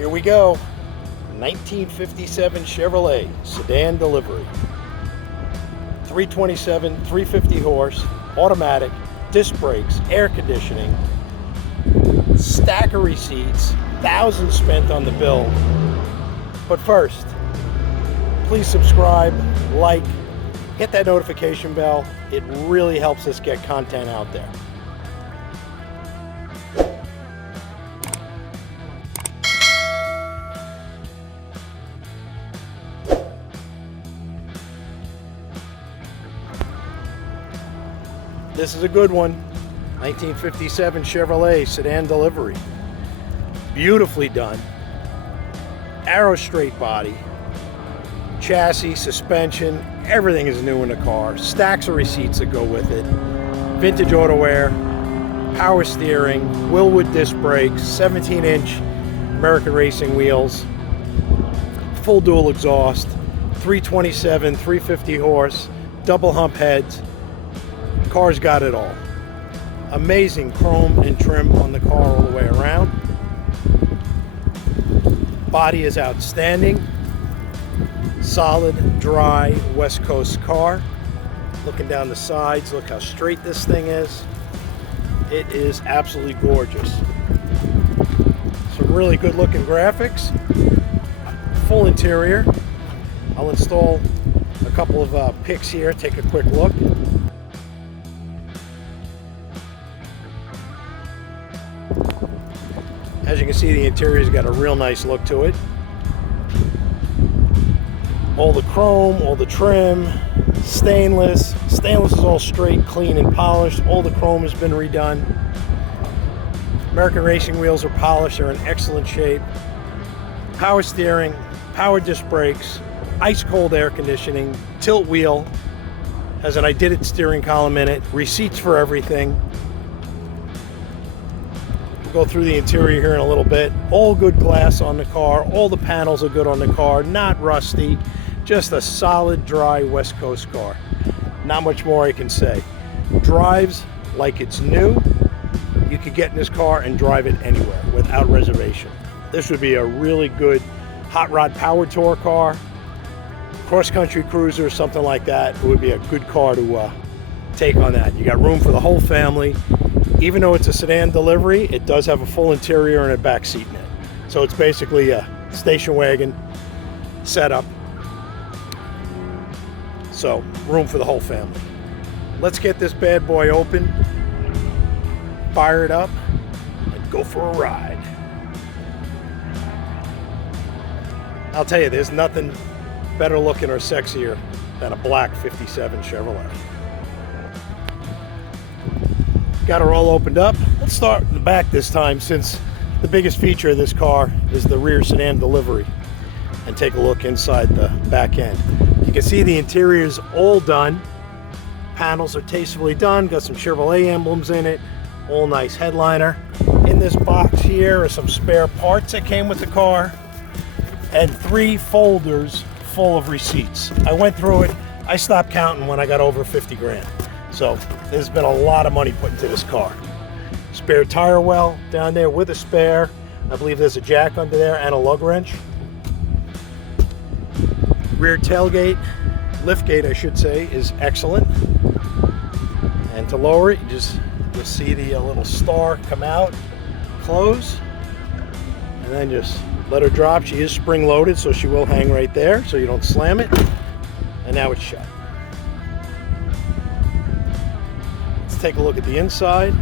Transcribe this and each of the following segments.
Here we go. 1957 Chevrolet Sedan Delivery. 327, 350 horse, automatic, disc brakes, air conditioning, stack of receipts, thousands spent on the build. But first, please subscribe, like, hit that notification bell. It really helps us get content out there. This is a good one. 1957 Chevrolet Sedan Delivery. Beautifully done. Arrow straight body. Chassis, suspension, everything is new in the car. Stacks of receipts that go with it. Vintage auto wear, power steering, Wilwood disc brakes, 17-inch American racing wheels, full dual exhaust, 327, 350 horse, double hump heads. Car's got it all. Amazing chrome and trim on the car all the way around. Body is outstanding. Solid, dry West Coast car. Looking down the sides, look how straight this thing is. It is absolutely gorgeous. Some really good looking graphics. Full interior. I'll install a couple of pics here, take a quick look. As you can see, the interior's got a real nice look to it. All the chrome, all the trim, stainless. Stainless is all straight, clean, and polished. All the chrome has been redone. American racing wheels are polished, they're in excellent shape. Power steering, power disc brakes, ice cold air conditioning, tilt wheel, has an I Did It steering column in it, receipts for everything. Go through the interior here in a little bit. All good glass on the car. All the panels are good on the car. Not rusty. Just a solid, dry West Coast car. Not much more I can say. Drives like it's new. You could get in this car and drive it anywhere without reservation. This would be a really good hot rod power tour car. Cross-country cruiser, something like that. It would be a good car to take on that. You got room for the whole family. Even though it's a sedan delivery, it does have a full interior and a back seat in it. So it's basically a station wagon setup. So room for the whole family. Let's get this bad boy open, fire it up, and go for a ride. I'll tell you, there's nothing better looking or sexier than a black 57 Chevrolet. Got her all opened up. Let's start in the back this time, since the biggest feature of this car is the rear sedan delivery, and take a look inside the back end. You can see the interior is all done. Panels are tastefully done. Got some Chevrolet emblems in it. All nice headliner. In this box here are some spare parts that came with the car, and 3 folders full of receipts. I went through it. I stopped counting when I got over 50 grand. So there's been a lot of money put into this car. Spare tire well down there with a spare. I believe there's a jack under there and a lug wrench. Rear tailgate, liftgate I should say, is excellent. And to lower it, you'll see the little star come out, close, and then just let her drop. She is spring loaded, so she will hang right there so you don't slam it. And now it's shut. Take a look at the inside.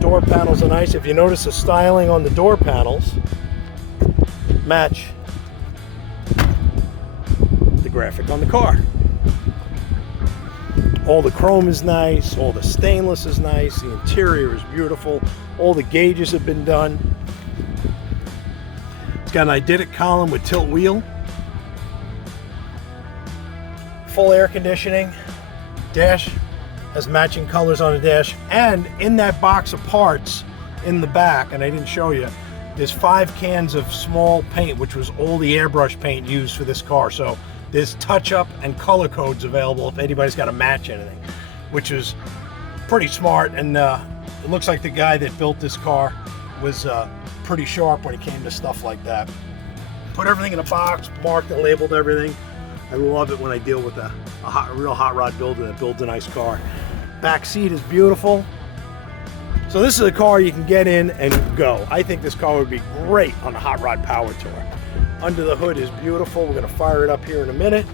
Door panels are nice. If you notice, the styling on the door panels match the graphic on the car. All the chrome is nice, all the stainless is nice, the interior is beautiful, all the gauges have been done. It's got an I Did It column with tilt wheel, full air conditioning, dash has matching colors on the dash, and in that box of parts in the back, and I didn't show you, there's 5 cans of small paint, which was all the airbrush paint used for this car. So there's touch-up and color codes available if anybody's got to match anything, which is pretty smart. And it looks like the guy that built this car was pretty sharp when it came to stuff like that. Put everything in a box, marked and labeled everything. I love it when I deal with a real hot rod builder that builds a nice car. Back seat is beautiful. So this is a car you can get in and go. I think this car would be great on a hot rod power tour. Under the hood is beautiful. We're gonna fire it up here in a minute.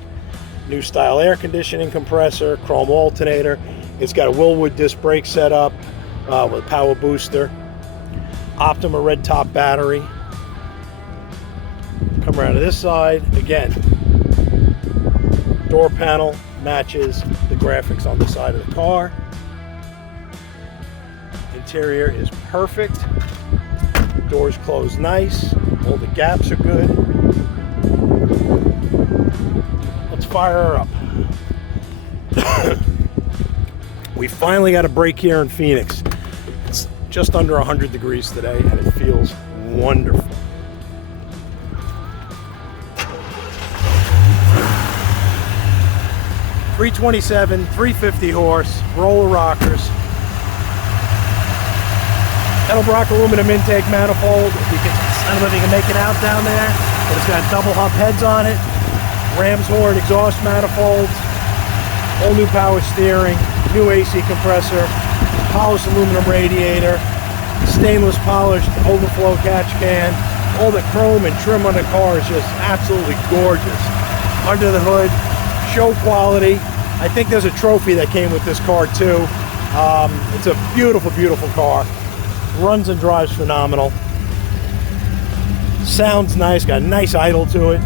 New style air conditioning compressor, chrome alternator. It's got a Wilwood disc brake setup with a power booster. Optima red top battery. Come around to this side. Again, door panel matches the graphics on the side of the car. Interior is perfect. Doors close nice. All the gaps are good. Let's fire her up. We finally got a break here in Phoenix. It's just under 100 degrees today and it feels wonderful. .327, 350 horse, roller rockers. Edelbrock aluminum intake manifold. I don't know if you can make it out down there, but it's got double hump heads on it. Ram's horn exhaust manifolds. All new power steering. New AC compressor. Polished aluminum radiator. Stainless polished overflow catch can. All the chrome and trim on the car is just absolutely gorgeous. Under the hood, show quality. I think there's a trophy that came with this car too. It's a beautiful, beautiful car. Runs and drives phenomenal. Sounds nice, got a nice idle to it.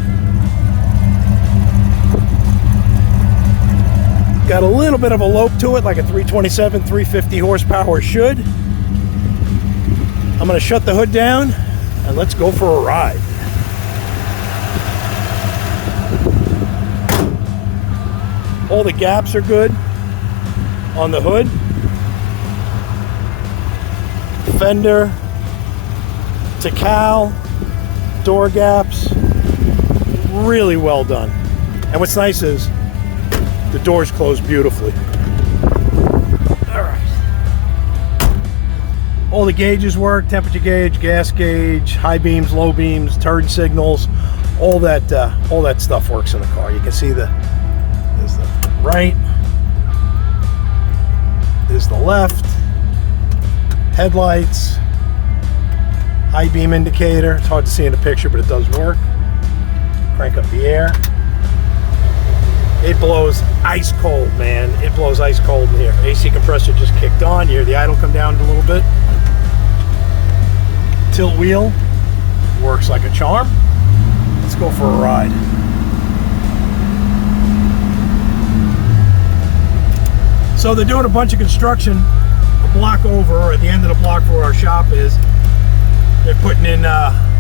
Got a little bit of a lope to it, like a 327, 350 horsepower should. I'm gonna shut the hood down and let's go for a ride. All the gaps are good on the hood. Fender, decal, door gaps, really well done. And what's nice is the doors close beautifully. All right. All the gauges work, temperature gauge, gas gauge, high beams, low beams, turn signals, all that stuff works in the car. You can see there's the right, there's the left, headlights, high beam indicator. It's hard to see in the picture, but it does work. Crank up the air. It blows ice cold, man. It blows ice cold in here. AC compressor just kicked on. You hear the idle come down a little bit. Tilt wheel works like a charm. Let's go for a ride. So they're doing a bunch of construction a block over, or at the end of the block where our shop is. They're putting in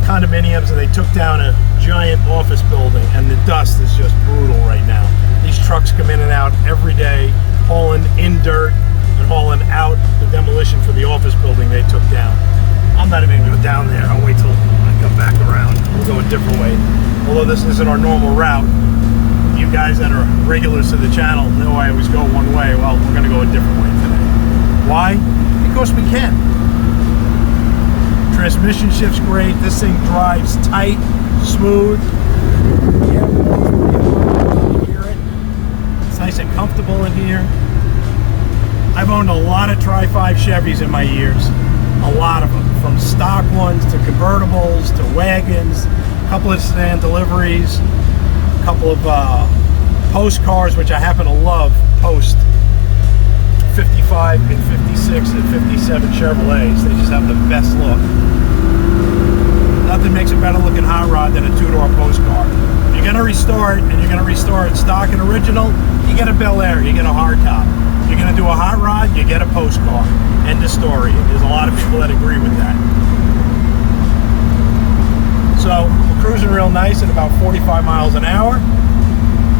condominiums, and they took down a giant office building, and the dust is just brutal right now. These trucks come in and out every day, hauling in dirt and hauling out the demolition for the office building they took down. I'm not even going to go down there. I'll wait till I come back around. We'll go a different way. Although this isn't our normal route, you guys that are regulars to the channel know I always go one way. Well, we're going to go a different way today. Why? Because we can. Transmission shift's great. This thing drives tight, smooth. Yeah, you hear it. It's nice and comfortable in here. I've owned a lot of Tri-5 Chevys in my years. A lot of them. From stock ones to convertibles to wagons. A couple of sedan deliveries. A couple of post cars, which I happen to love. Post 55 and 56 and 57 Chevrolets. They just have the best look. Nothing makes a better looking hot rod than a two-door post car. If you're gonna restore it, and you're gonna restore it stock and original, you get a Bel Air, you get a hardtop. You're gonna do a hot rod, you get a post car. End of story. There's a lot of people that agree with that. So we're cruising real nice at about 45 miles an hour.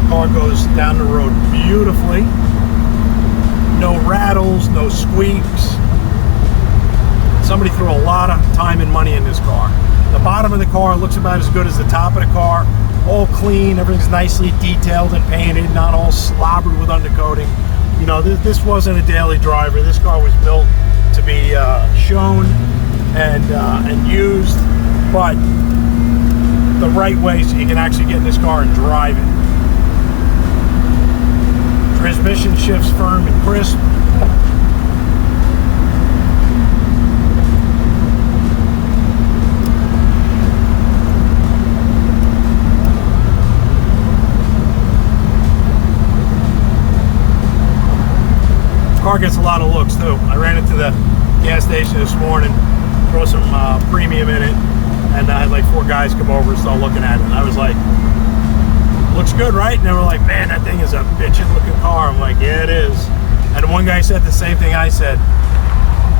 Car goes down the road beautifully. No rattles, no squeaks. Somebody threw a lot of time and money in this car. The bottom of the car looks about as good as the top of the car. All clean, everything's nicely detailed and painted, not all slobbered with undercoating. You know, this wasn't a daily driver. This car was built to be shown and used, but the right way so you can actually get in this car and drive it. Transmission shifts firm and crisp. Car gets a lot of looks too. I ran into the gas station this morning, throw some premium in it, and I had like 4 guys come over and start looking at it. And I was like, looks good, right? And they were like, man, that thing is a bitchin' looking car. I'm like, yeah, it is. And one guy said the same thing I said.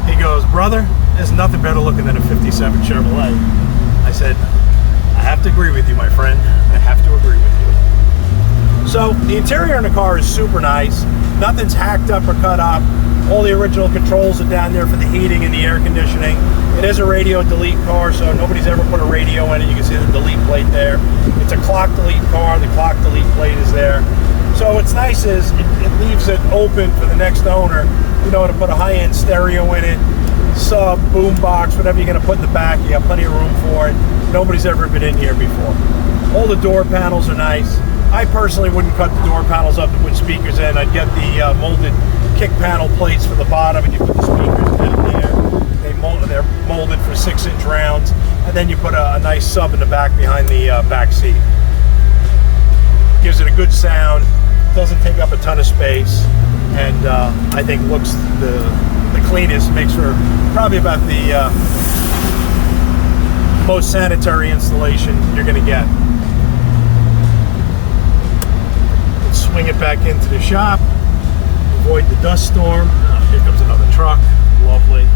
He goes, brother, there's nothing better looking than a 57 Chevrolet. I said, I have to agree with you, my friend. I have to agree with you. So the interior in the car is super nice. Nothing's hacked up or cut up. All the original controls are down there for the heating and the air conditioning. It is a radio delete car, so nobody's ever put a radio in it. You can see the delete plate there. It's a clock delete car. The clock delete plate is there. So what's nice is it leaves it open for the next owner, you know, to put a high-end stereo in it, sub, boom box, whatever you're going to put in the back. You got plenty of room for it. Nobody's ever been in here before. All the door panels are nice. I personally wouldn't cut the door panels up to put speakers in. I'd get the molded kick panel plates for the bottom, and you put the speakers down there. They're molded for 6-inch rounds, and then you put a nice sub in the back behind the back seat. Gives it a good sound, doesn't take up a ton of space, and I think looks the cleanest. Makes for probably about the most sanitary installation you're going to get. Swing it back into the shop, avoid the dust storm. Oh, here comes another truck. Lovely.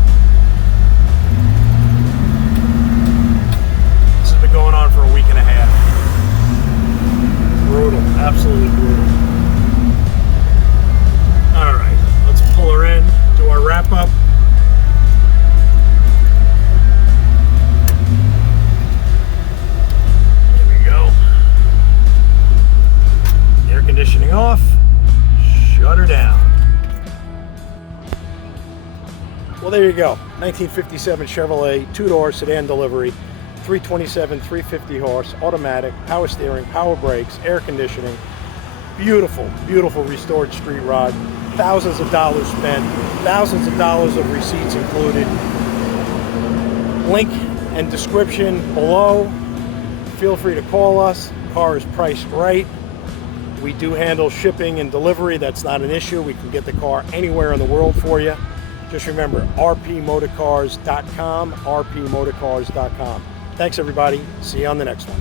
This has been going on for a week and a half. Brutal, absolutely brutal. All right, let's pull her in, do our wrap up. Conditioning off, shut her down. Well, there you go. 1957 Chevrolet 2-door sedan delivery, 327, 350 horse, automatic, power steering, power brakes, air conditioning. Beautiful, beautiful restored street rod. Thousands of dollars spent, thousands of dollars of receipts included. Link and description below. Feel free to call us. Car is priced right. We do handle shipping and delivery. That's not an issue. We can get the car anywhere in the world for you. Just remember, rpmotorcars.com, rpmotorcars.com. Thanks, everybody. See you on the next one.